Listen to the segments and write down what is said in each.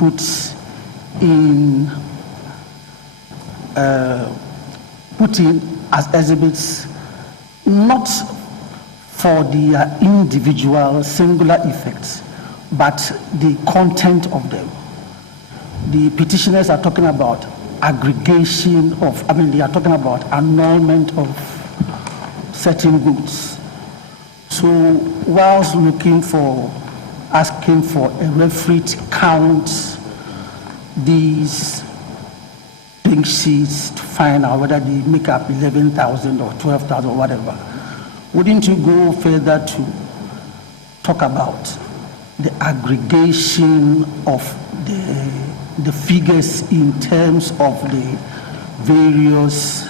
put in as exhibits, not for the individual singular effects, but the content of them. The petitioners are talking about aggregation of, they are talking about annulment of certain goods. So whilst asking for a referee to count these pink sheets to find out whether they make up 11,000 or 12,000 or whatever, wouldn't you go further to talk about the aggregation of the figures in terms of the various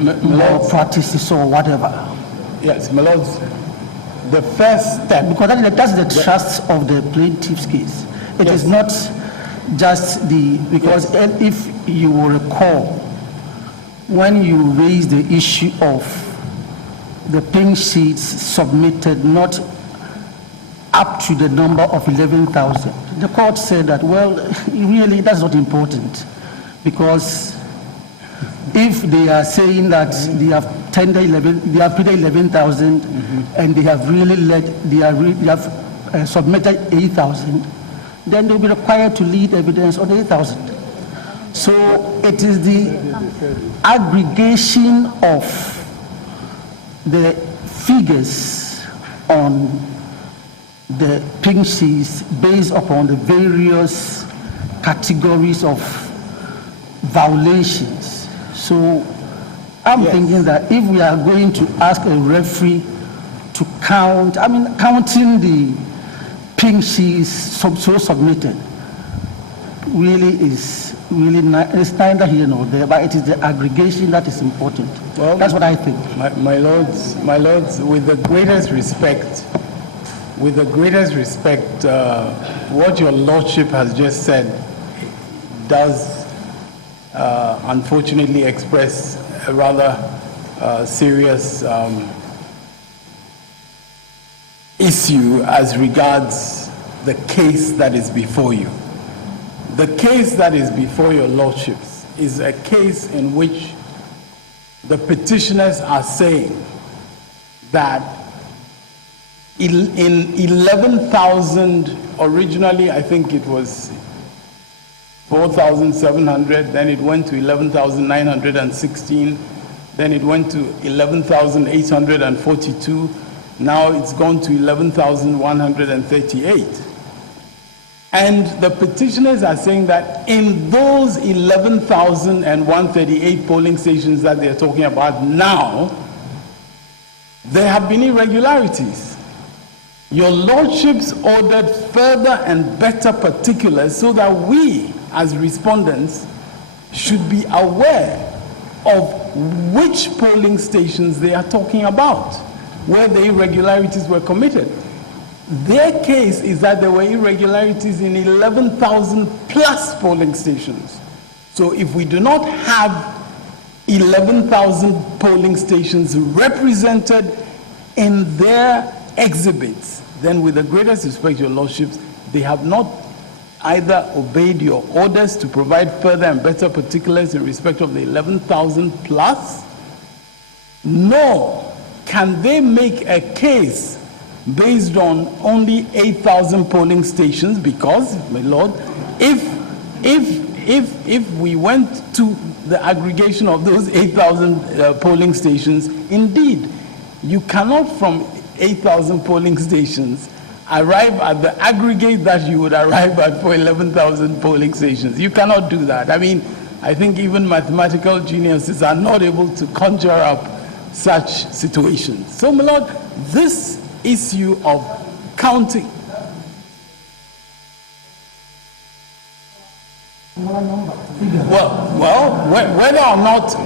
law practices or whatever? Yes, my lords, the first step, because that's the trust of the plaintiff's case. It is not just because if you will recall, when you raised the issue of the pink sheets submitted not up to the number of 11,000, the court said that, well, really that's not important, because if they are saying that they have paid 11,000 and they have submitted 8,000, then they'll be required to lead evidence on 8,000. So it is the aggregation of the figures on the pink sheets based upon the various categories of violations. So I'm thinking that if we are going to ask a referee to count, counting the pink sheets so submitted really is it's neither here nor there, but it is the aggregation that is important. Well, that's what I think. My lords, with the greatest respect, what your lordship has just said does unfortunately express a rather serious issue as regards the case that is before you. The case that is before your lordships is a case in which the petitioners are saying that in 11,000, originally I think it was 4,700, then it went to 11,916, then it went to 11,842, now it's gone to 11,138. And the petitioners are saying that in those 11,138 polling stations that they're talking about now, there have been irregularities. Your lordships ordered further and better particulars so that we, as respondents, should be aware of which polling stations they are talking about, where the irregularities were committed. Their case is that there were irregularities in 11,000 plus polling stations. So if we do not have 11,000 polling stations represented in their exhibits, then with the greatest respect, your lordships, they have not either obeyed your orders to provide further and better particulars in respect of the 11,000 plus, nor can they make a case based on only 8,000 polling stations, because, my lord, if we went to the aggregation of those 8,000 polling stations, indeed, you cannot from 8,000 polling stations arrive at the aggregate that you would arrive at for 11,000 polling stations. You cannot do that. I think even mathematical geniuses are not able to conjure up such situations. So, my lord, this issue of counting. Well, whether or not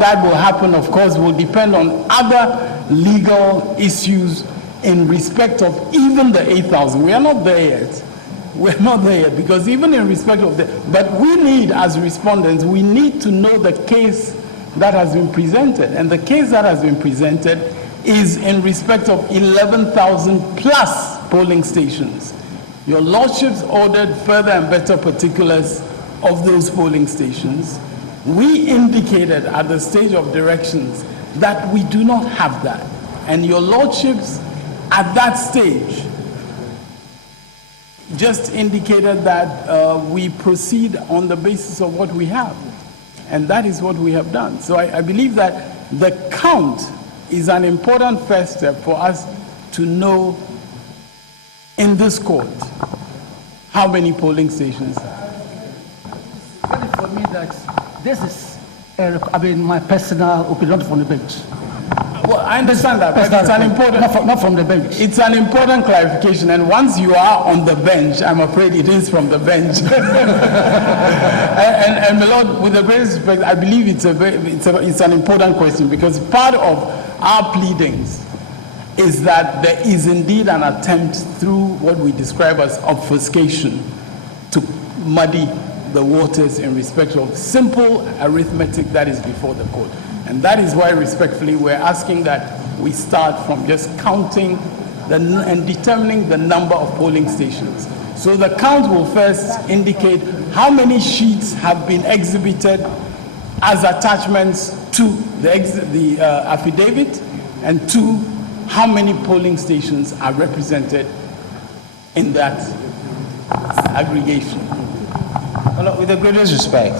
that will happen, of course, will depend on other legal issues in respect of even the 8,000. We are not there yet. We're not there yet, because even in respect of but we need, as respondents, we need to know the case that has been presented, and the case that has been presented is in respect of 11,000 plus polling stations. Your lordships ordered further and better particulars of those polling stations. We indicated at the stage of directions that we do not have that. And your lordships at that stage just indicated that we proceed on the basis of what we have. And that is what we have done. So I believe that the count is an important first step for us to know in this court how many polling stations. For me, that this is, my personal opinion from the bench. Well, I understand that, but it's an important, not from the bench. It's an important clarification, and once you are on the bench, I'm afraid it is from the bench. and my Lord, with the greatest respect, I believe it's an important question, because part of our pleadings is that there is indeed an attempt through what we describe as obfuscation to muddy the waters in respect of simple arithmetic that is before the court. And that is why, respectfully, we're asking that we start from just counting and determining the number of polling stations. So the count will first indicate how many sheets have been exhibited as attachments to the affidavit, and two, how many polling stations are represented in that aggregation. Well, with the greatest respect,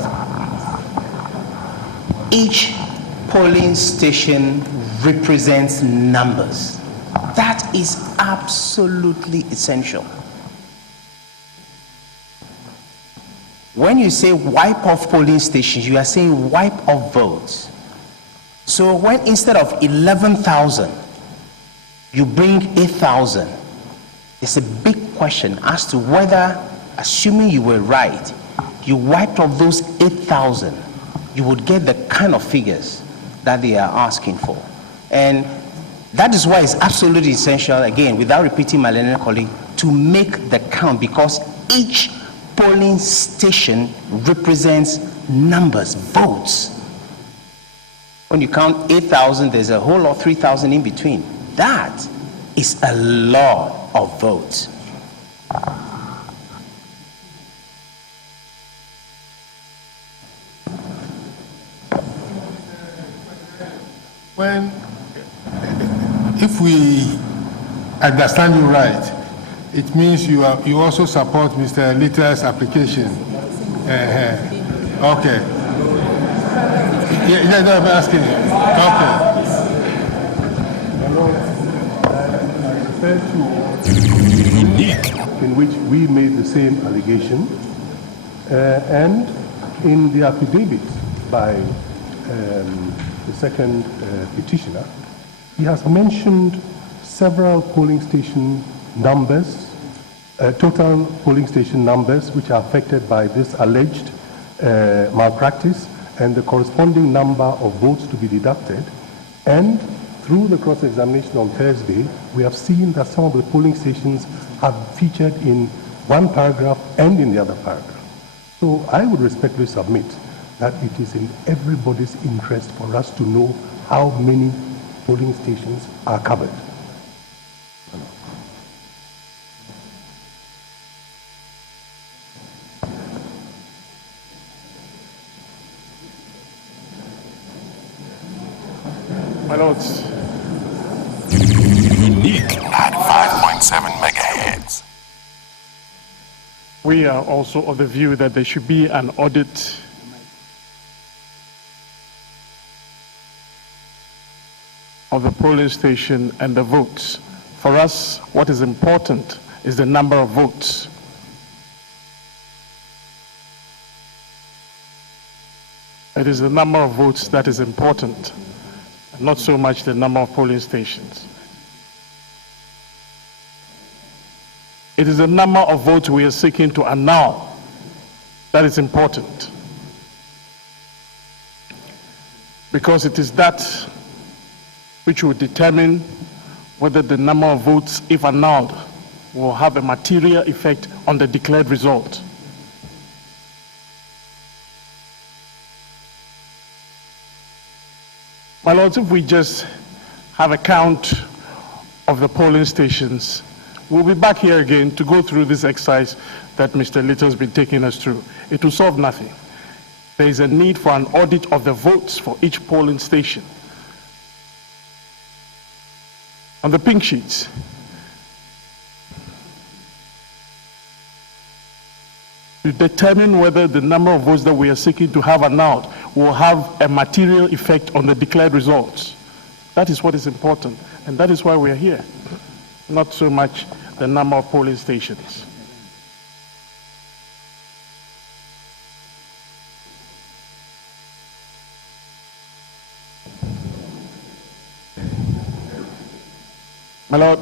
each polling station represents numbers. That is absolutely essential. When you say wipe off polling stations, you are saying wipe off votes. So when instead of 11,000, you bring 8,000, it's a big question as to whether, assuming you were right, you wiped off those 8,000, you would get the kind of figures that they are asking for. And that is why it's absolutely essential, again, without repeating my learned colleague, to make the count, because each polling station represents numbers, votes. When you count 8,000, there's a whole lot, 3,000 in between. That is a lot of votes. If we understand you right, it means you also support Mr. Lithur's application. Okay. Yeah, no, I'm asking you. Okay. In which we made the same allegation, and in the affidavit by the second petitioner, he has mentioned several polling station numbers, total polling station numbers which are affected by this alleged malpractice, and the corresponding number of votes to be deducted. And through the cross-examination on Thursday, we have seen that some of the polling stations have featured in one paragraph and in the other paragraph. So I would respectfully submit that it is in everybody's interest for us to know how many polling stations are covered. My lords. Unique at 5.7 megahertz. We are also of the view that there should be an audit of the polling station and the votes. For us, what is important is the number of votes. It is the number of votes that is important, not so much the number of polling stations. It is the number of votes we are seeking to annul that is important, because it is that which will determine whether the number of votes, if annulled, will have a material effect on the declared result. My lords, if we just have a count of the polling stations, We'll be back here again to go through this exercise that Mr. Lithur has been taking us through. It will solve nothing. There is a need for an audit of the votes for each polling station. On the pink sheets, to determine whether the number of votes that we are seeking to have annulled will have a material effect on the declared results. That is what is important, and that is why we are here, not so much the number of polling stations. My Lord,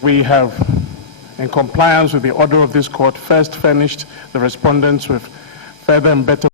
we have, in compliance with the order of this court, first furnished the respondents with further and better